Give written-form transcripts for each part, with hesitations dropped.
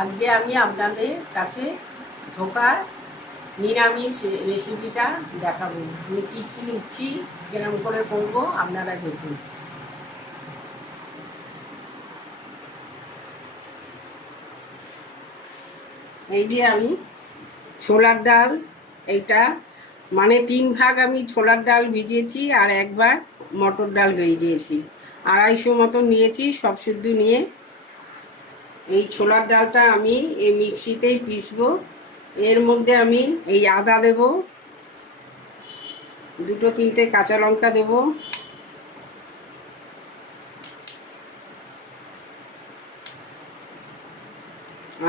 আজকে আমি আপনাদের কাছে ধোকার নিরামিষ রেসিপিটা দেখাবো। আমি কী কী নিচ্ছি, কেরম করে করবো, আপনারা দেখুন। এই যে আমি ছোলার ডাল, এইটা মানে 3 ভাগ আমি ছোলার ডাল ভিজিয়েছি আর 1 ভাগ মটর ডাল ভিজিয়েছি। 250 মতো নিয়েছি সব শুদ্ধ নিয়ে। এই ছোলার ডালটা আমি এই মিক্সিতেই পিসবো। এর মধ্যে আমি এই আদা দেব, 2-3টে কাঁচা লঙ্কা দেব,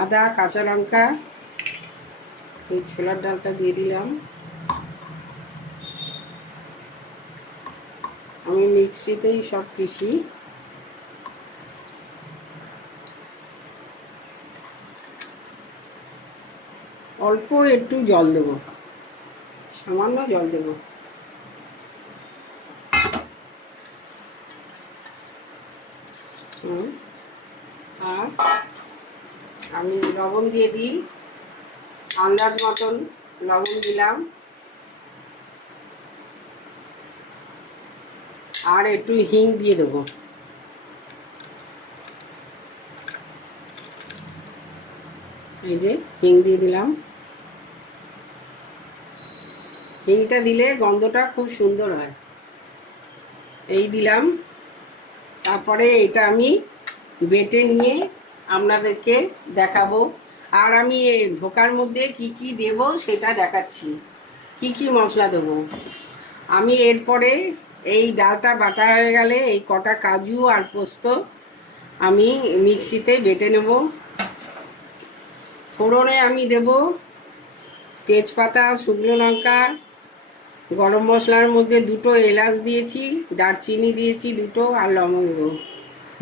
আদা কাঁচা লঙ্কা এই ছোলার ডালটা দিয়ে দিলাম। আমি মিক্সিতেই সব পিসি। অল্প একটু জল দেব, সামান্য জল দেব। আর আমি লবণ দিয়ে দিই, আন্দাজ মতন লবণ দিলাম। আর একটু হিং দিয়ে দেবো। এই যে হিং দিয়ে দিলাম। হিংটা দিলে গন্ধটা খুব সুন্দর হয়। এই দিলাম। তারপরে এটা আমি বেটে নিয়ে আপনাদেরকে দেখাবো। আর আমি এই ধোকার মধ্যে কি কি দেব সেটা দেখাচ্ছি, কি কি মশলা দেব। আমি এরপরে এই ডালটা বাটা হয়ে গেলে এই কটা কাজু আর পোস্ত আমি মিক্সিতে বেটে নেব। ফোড়নে আমি দেব তেজপাতা, শুকনো লঙ্কা, গরম মশলার মধ্যে 2টো এলাচ দিয়েছি, দারচিনি দিয়েছি 2টো আর লবঙ্গ,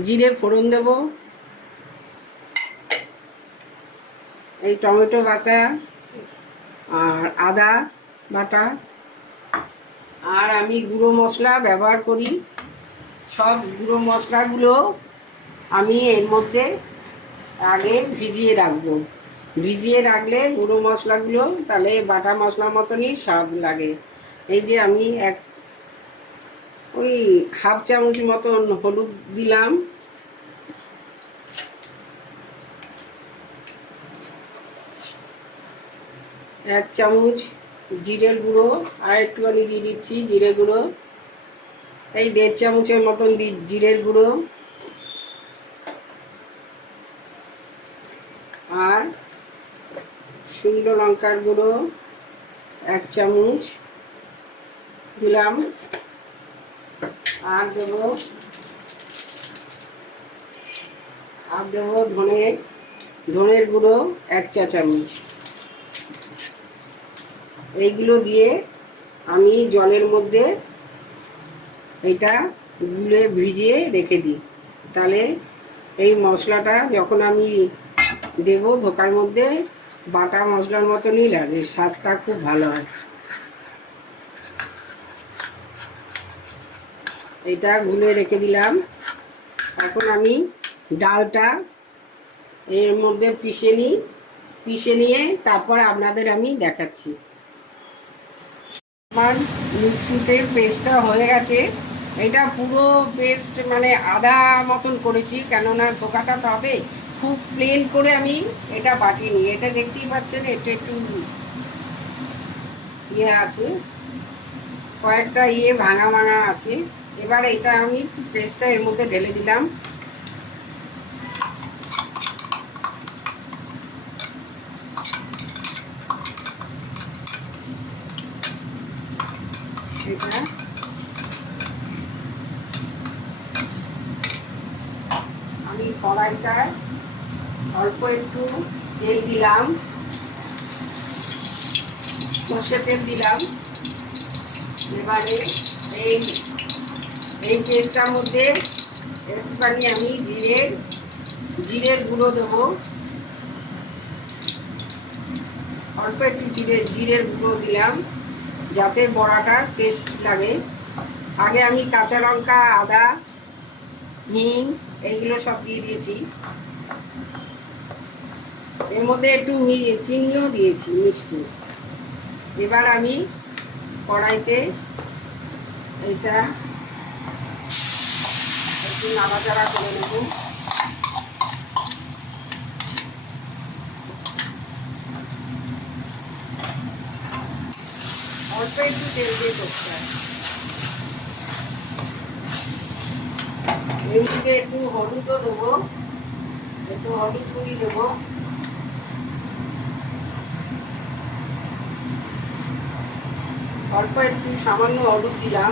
জিরে ফোড়ন দেব। এই টমেটো বাটা আর আদা বাটা। আর আমি গুঁড়ো মশলা ব্যবহার করি। সব গুঁড়ো মশলাগুলো আমি এর মধ্যে আগে ভিজিয়ে রাখবো। ভিজিয়ে রাখলে গুঁড়ো মশলাগুলো তাহলে বাটা মশলার মতনই স্বাদ লাগে। এই যে আমি ওই হাফ চামচ মতন হলুদ দিলাম, এক চামচ জিরের গুঁড়ো, আর একটুখানি দিয়ে দিচ্ছি জিরে গুঁড়ো, এই 1.5 চামচের মতন জিরের গুঁড়ো, আর শুকনো লঙ্কার গুঁড়ো 1 চামচ দিলাম। আর দেবো ধনের গুঁড়ো 1 চা চামচ। এইগুলো দিয়ে আমি জলের মধ্যে এটা গুলে ভিজিয়ে রেখে দিই। তাহলে এই মশলাটা যখন আমি দেব ধোকার মধ্যে বাটা মশলার মতনই লাগে, স্বাদটা খুব ভালো হয়। এটা গুলে রেখে দিলাম। এখন আমি ডালটা এর মধ্যে পিষে নিয়ে তারপর আপনাদের আমি দেখাচ্ছি। আমার মিক্সিতে পেস্টটা হয়ে গেছে। এটা পুরো পেস্ট মানে আদা মতন করেছি, কেননা ধোকাটা তো হবে। খুব প্লেন করে আমি এটা বাটিনি। এটা দেখতেই পাচ্ছেন এটা একটু ইয়ে আছে, কয়েকটা ভাঙা ভাঙা আছে। এবার এটা আমি পেস্টটা এর মধ্যে ঢেলে দিলাম। এটা আমি কড়াইটায় অল্প একটু তেল দিলাম, সর্ষের তেল দিলাম। এবারে এই পেস্টটার মধ্যে একটুখানি আমি জিরের গুঁড়ো দেবো, অল্প একটু জিরের গুঁড়ো দিলাম যাতে বড়াটার টেস্ট লাগে। আগে আমি কাঁচা লঙ্কা, আদা, হিং এইগুলো সব দিয়ে দিয়েছি। এর মধ্যে একটু চিনিও দিয়েছি, মিষ্টি। এবার আমি কড়াইতে এটা একটু নাড়াচাড়া করে নেব। অল্প একটু তেল দিয়ে করতে হয়। এর মধ্যে একটু হলুদও দেবো, একটু হলুদ গুঁড়ি দেবো, অল্প একটু সামান্য হলুদ দিলাম।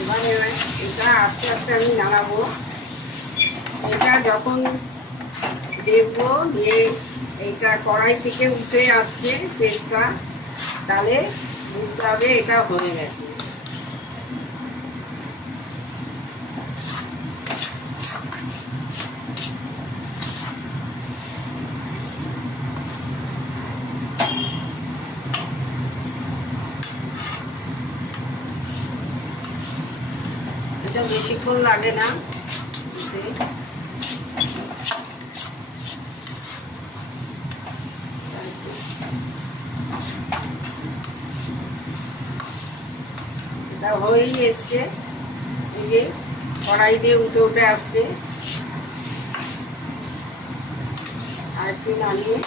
এবারে এটা আস্তে আস্তে আমি নাড়াবো। এটা যখন দেখবো যে এইটা কড়াই থেকে উঠে আসছে পেস্টটা, তাহলে বুঝতে হবে এটা হয়ে গেছে। এটা বেশিক্ষণ লাগে না। এটা হয়েই এসছে, এই যে কড়াই দিয়ে উঠে উঠে আসছে। আর একটু নাড়িয়ে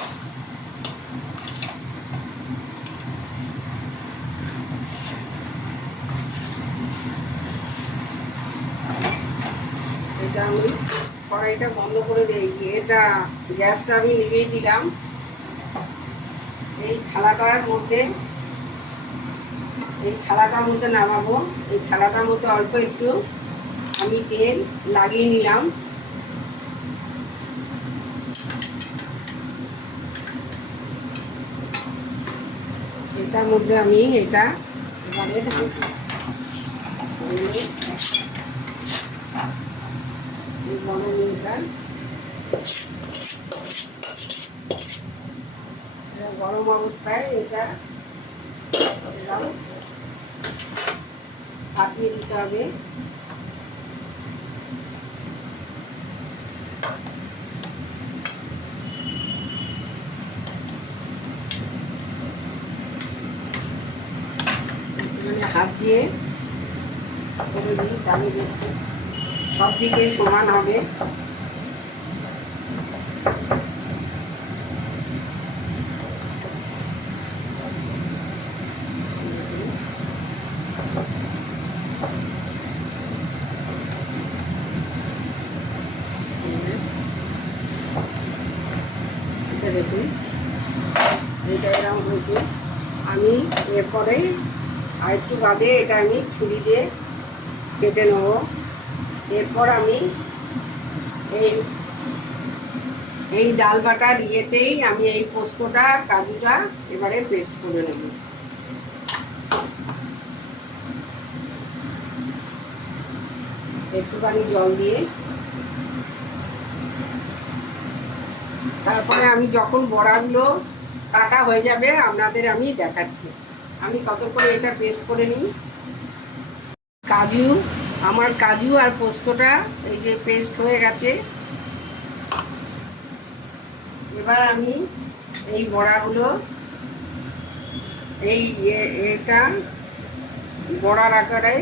এটা আমি কড়াইটা বন্ধ করে দিই। এটা গ্যাসটা আমি নিভিয়ে দিলাম। এই থালাটার মধ্যে নামাবো। এই থালাটার মধ্যে অল্প একটু আমি তেল লাগিয়ে নিলাম। এটার মধ্যে আমি এটা এবারে ঢালছি। গরম অবস্থায় এটা ফাটিয়ে দিতে হবে। হাত দিয়ে করে দিই, তাহলে দেখতে সব দিকে সমান হবে। এটা দেখুন, এটা এরকম হয়েছে। আমি এরপরে আর একটু বাদে এটা আমি ছুরি দিয়ে কেটে নেব। এরপর আমি এই ডাল বাটার ইয়েতেই আমি এই পোস্তটা কাজুটা এবারে পেস্ট করে নেব। একটুখানি জল দিয়ে তারপরে আমি যখন বড়াগুলো কাটা হয়ে যাবে আপনাদের আমি দেখাচ্ছি। আমি কত করে এটা পেস্ট করে নিই। আমার কাজু আর পোস্তটা এই যে পেস্ট হয়ে গেছে। এবার আমি এই বড়াগুলো এটা বড়ার আকারে,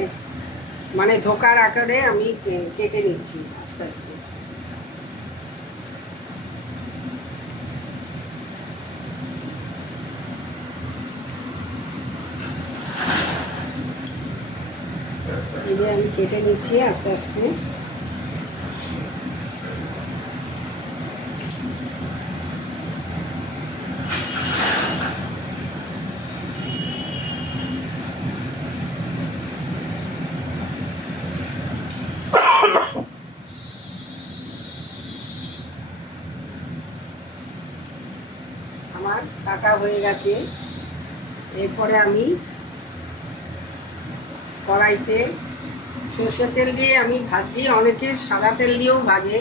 মানে ধোকার আকারে আমি কেটে নিচ্ছি আস্তে আস্তে। এই যে আমি কেটে নিচ্ছি আস্তে আস্তে। আমার কাটা হয়ে গেছে। এরপরে আমি কড়াইতে সর্ষের তেল দিয়ে আমি ভাজি। অনেকে সাদা তেল দিয়েও ভাজে,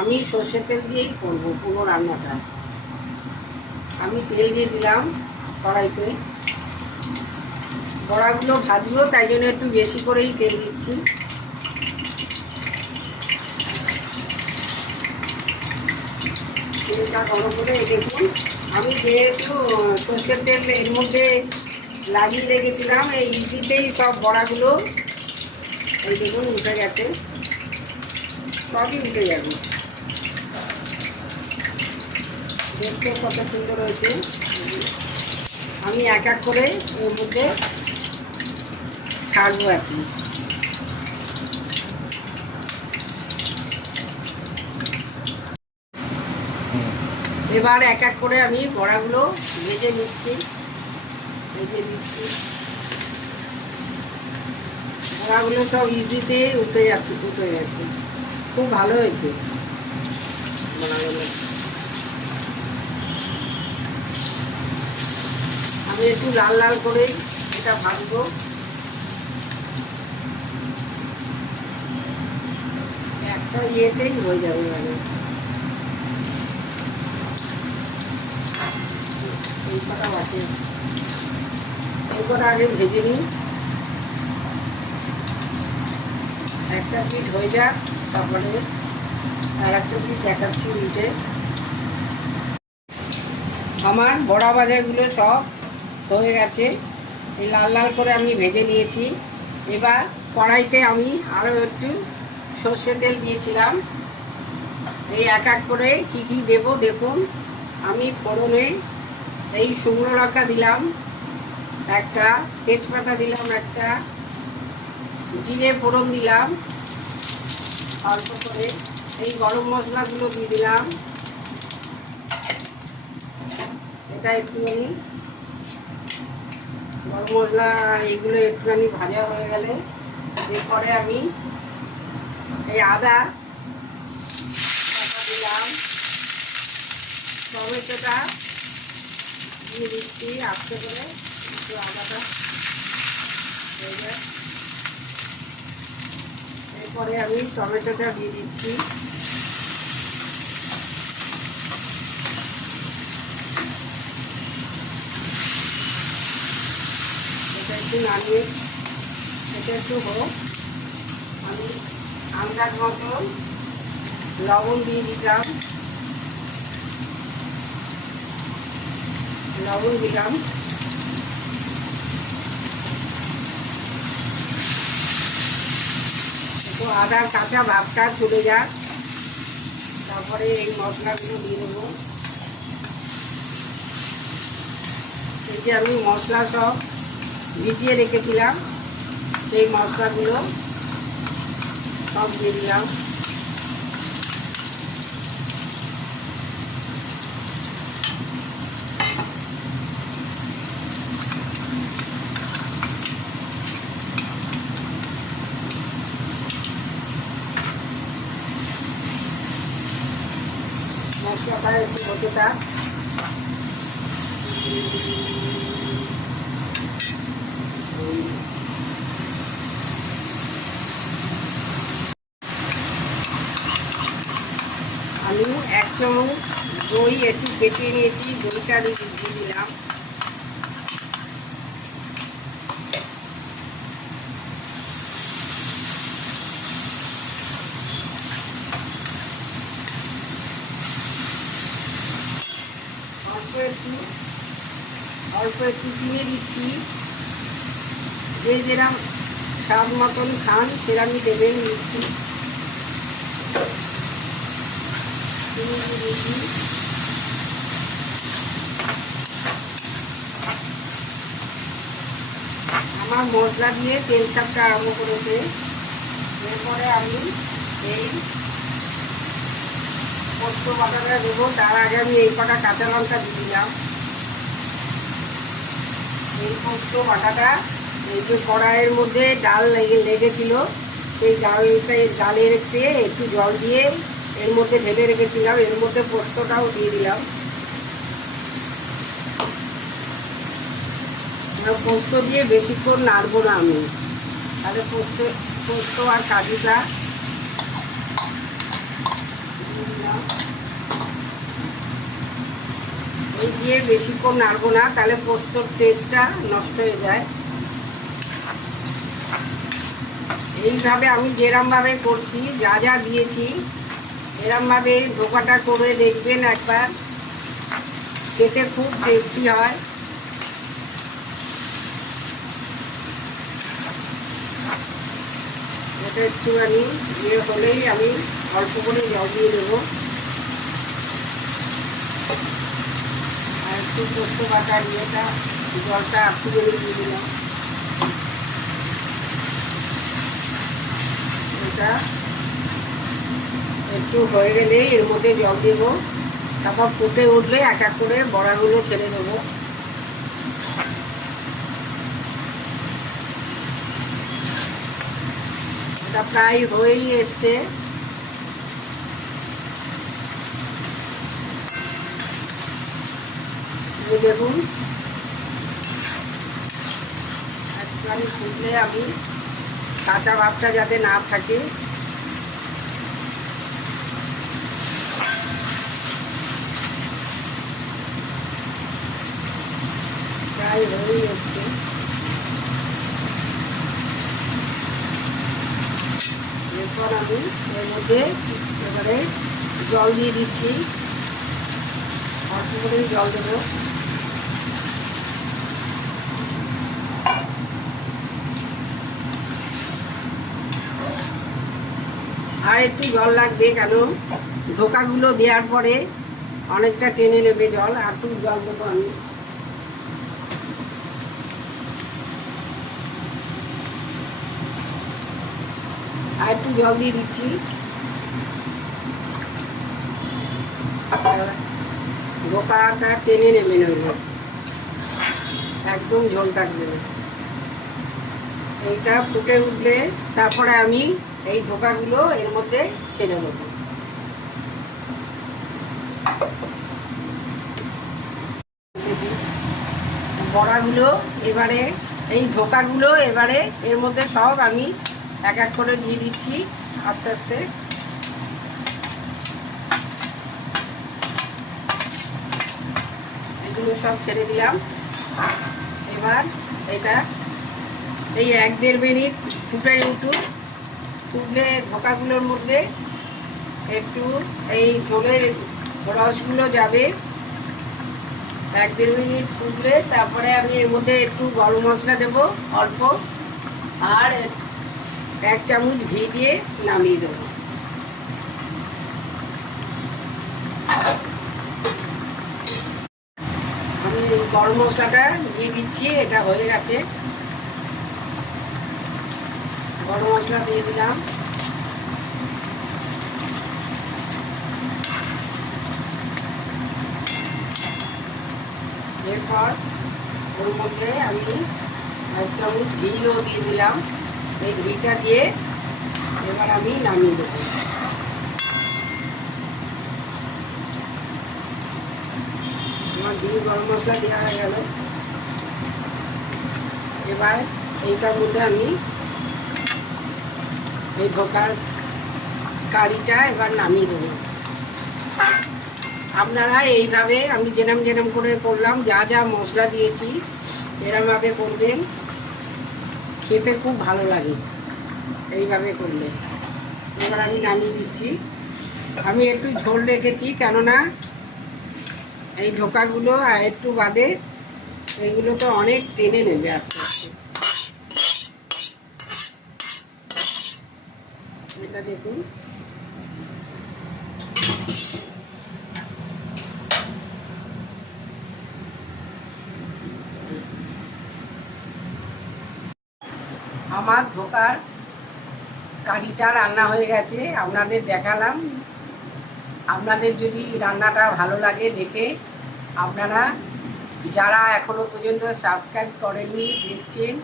আমি সর্ষের তেল দিয়েই করবো পুরো রান্নাটা। আমি তেল দিয়ে দিলাম কড়াইতে। বড়াগুলো ভাজবো, তাই জন্য একটু বেশি করেই তেল দিচ্ছি। তেলটা গরম করে এই দেখুন আমি যেহেতু সর্ষের তেল এর মধ্যে লাগিয়ে রেখেছিলাম, এই ইজিতেই সব বড়াগুলো এই দেখুন উঠে গেছে, সবই উঠে যাবে। দেখতে কত সুন্দর হয়েছে। আমি এক এক করে এর মধ্যে ছাড়বো এখন। এবার এক এক করে আমি বড়াগুলো ভেজে নিচ্ছি। বড়াগুলো সব ইজিতে উঠে গেছে। খুব ভালো হয়েছে বড়াগুলো। আমি একটু লাল লাল করে এটা ভাজবো। একটা ইয়েতেই হয়ে যাবে। মানে এই কটা বাকি, এই কটা আগে ভেজে নিই। একটা পিঠ হয়ে যাক, তারপরে আর একটা পিঠ দেখাচ্ছি উল্টে। আমার বড়া ভাজাগুলো সব হয়ে গেছে, এই লাল লাল করে আমি ভেজে নিয়েছি। এবার কড়াইতে আমি আরও একটু সর্ষে তেল দিয়েছিলাম। এই এক এক করে কি কি দেবো দেখুন। আমি ফোড়নে এই শুকনো লঙ্কা দিলাম একটা, তেজপাতা দিলাম একটা, জিরে ফোড়ন দিলাম অল্প করে, এই গরম মশলাগুলো দিয়ে দিলাম। এটা একটুখানি গরম মশলা এইগুলো একটুখানি ভাজা হয়ে গেলে এরপরে আমি এই আদা দিলাম, টমেটোটা দিয়ে দিচ্ছি আস্তে করে, একটু আদাটা হয়ে যায়। এরপরে আমি টমেটোটা দিয়ে দিচ্ছি। এটা একটু নামিয়ে এটা একটু হোক, আমি আন্দাজ মতো লবণ দিয়ে দিলাম। একটু আদার কাঁচা ভাবটা চলে যাক, তারপরে এই মশলাগুলো দিয়ে দেবো। এই যে আমি মশলা সব ভিজিয়ে রেখেছিলাম, সেই মশলাগুলো সব দিয়ে দিলাম। মশলাটা একটু হতে থাক। আমি 1 চামচ দই একটু কেটে নিয়েছি, দইটা দিয়ে দিলাম। অল্প একটু চিনি দিচ্ছি, যে যেরকম স্বাদ মতন খান সেরকমই দেবেন মিষ্টি। চিনি দিয়ে দিচ্ছি। আমার মশলা দিয়ে তেল চাপটা আরম্ভ করেছে। এরপরে আমি এই পোস্ত বাটাটা দেবো, তার আগে আমি এই কটা কাঁচা লঙ্কা দিয়ে দিলাম। এই পোস্ত বাটাটা এই যে কড়াইয়ের মধ্যে ডাল লেগেছিল, সেই ডালের একটু জল দিয়ে এর মধ্যে ঢেলে রেখেছিলাম, এর মধ্যে পোস্তটাও দিয়ে দিলাম। পোস্ত দিয়ে বেশিক্ষণ নাড়বো না আমি, তাহলে পোস্ত আর কাজুটা দিয়ে দিলাম। এই দিয়ে বেশিক্ষণ নাড়বো না, তাহলে পোস্তর টেস্টটা নষ্ট হয়ে যায়। এইভাবে আমি যেরমভাবে করছি, যা যা দিয়েছি এরমভাবে ধোকাটা করে দেখবেন একবার, খেতে খুব টেস্টি হয়। এটা একটুখানি ইয়ে হলেই আমি অল্প করে জল দিয়ে দেবো, আর একটু পোস্ত বাটার ইয়েটা জলটা একটু করে দিয়ে দিলাম। এটা একটু হয়ে গেলেই এর মধ্যে জল দেবো, তারপর ফুটে উঠলে এক এক করে বড়াগুলো ছেড়ে দেবো। এটা প্রায় হয়েই এসছে। দেখুন একটুখানি ফুটলে আমি কাঁচা ভাবটা যাতে না থাকে প্রায় হয়েই এসছে। এরপর আমি এর মধ্যে এবারে জল দিয়ে দিচ্ছি, অল্প করে জল দেবো। আর একটু জল লাগবে, কেন ধোকাগুলো দেওয়ার পরে অনেকটা টেনে নেবে জল, আর একটু জল দেবো আমি। আর একটু জল দিয়ে দিচ্ছি, ধোকাটা টেনে নেবে নইলে একদম ঝোল থাকবে না। এইটা ফুটে উঠলে তারপরে আমি এই ধোকাগুলো এর মধ্যে ছেড়ে দেবো। বড়াগুলো এবারে, এই ধোকাগুলো এবারে এর মধ্যে সব আমি এক এক করে দিয়ে দিচ্ছি আস্তে আস্তে। এগুলো সব ছেড়ে দিলাম। এবার এটা এই 1-1.5 মিনিট ফুটে উঠুক, ফুটলে ধোকাগুলোর মধ্যে একটু এই ঝোলের রসগুলো যাবে। 1-1.5 মিনিট ফুটলে তারপরে আমি এর মধ্যে একটু গরম মশলা দেবো অল্প, আর 1 চামচ ঘি দিয়ে নামিয়ে দেবো। আমি গরম মশলাটা দিয়ে দিচ্ছি, এটা হয়ে গেছে। গরম মশলা দিয়ে দিলাম। এরপর ওর মধ্যে আমি 1 চামচ ঘিও দিয়ে দিলাম। এই ঘিটা দিয়ে এবার আমি নামিয়ে দেবো। আমার ঘি গরম মশলা দেওয়া হয়ে গেল। এবার এইটার মধ্যে আমি এই ধোকার কারিটা এবার নামিয়ে দেবো। আপনারা এইভাবে আমি যেরম যেরম করে করলাম, যা যা মশলা দিয়েছি এরমভাবে করবেন, খেতে খুব ভালো লাগে এইভাবে করলে। এবার আমি নামিয়ে দিচ্ছি। আমি একটু ঝোল রেখেছি, কেননা এই ধোকাগুলো আর একটু বাদে এইগুলো তো অনেক টেনে নেবে আস্তে আস্তে। এটা দেখুন আমার ধোকার কারিটা রান্না হয়ে গেছে, আপনাদের দেখালাম। আপনাদের যদি রান্নাটা ভালো লাগে দেখে, আপনারা যারা এখনো পর্যন্ত সাবস্ক্রাইব করেননি দেখছেন,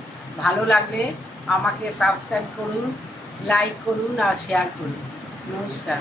ভালো লাগলে আমাকে সাবস্ক্রাইব করুন, লাইক করুন আর শেয়ার করুন। নমস্কার।